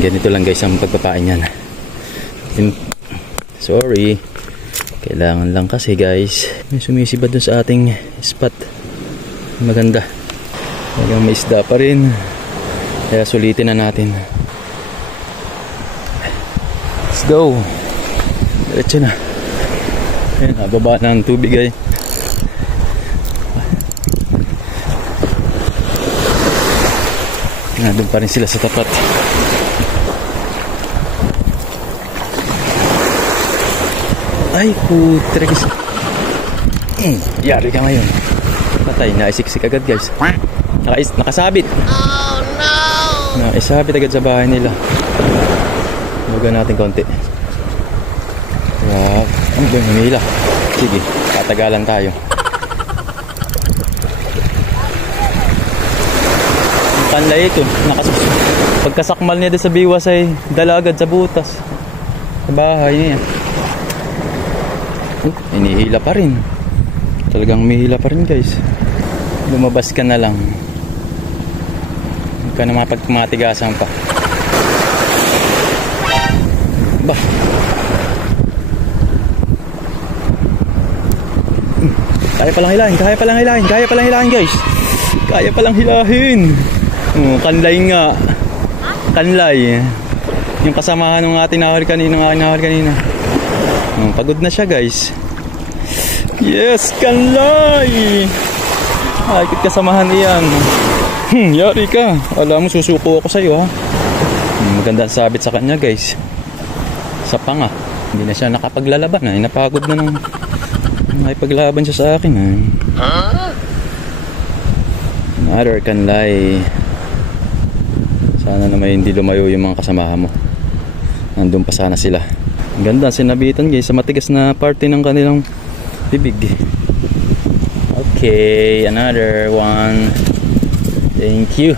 Ganito lang guys ang pagpapain yan. Sorry. Kailangan lang kasi guys. May sumisibad dun sa ating spot. Maganda. Hanggang may isda pa rin. Kaya sulitin na natin. Let's go. Diretso na. Ayan, nababa na ang tubig ay. Doon pa rin sila sa tapat. Ay, putragis. Yari ka ngayon. Patay, naisiksik agad guys. Nakasabit. Oh no! Naisabit agad sa bahay nila. Huwagan natin konti. Wow. Ano ba yung humila? Sige, tatagalan tayo. Panlay ito. Pagkasakmal niya doon sa biwas ay dalagad sa butas. Sa bahay niya. Inihila pa rin. Talagang umihila pa rin guys. Lumabas ka na lang. Huwag ka na mapagmatigasan pa. Ba? Kaya palang hilahin. Kaya palang hilahin. Kaya palang hilahin guys. Kaya palang hilahin. Kanlay nga. Kanlay. Yung kasamahan ng ating nahuli kanina. Pagod na siya guys. Yes, kanlay. Ay, kasamahan iyan. Yari ka. Alam mo, susuko ako sa'yo ha. Maganda sabit sa kanya guys. Sa panga. Hindi na siya nakapaglalaban. Napagod na nung nakipaglaban siya sa akin. Another kanlay. Sana naman hindi lumayo yung mga kasamahan mo. Nandun pa sana sila. Ang ganda, sinabitan guys sa matigas na parte ng kanilang bibig. Okay, another one. Thank you.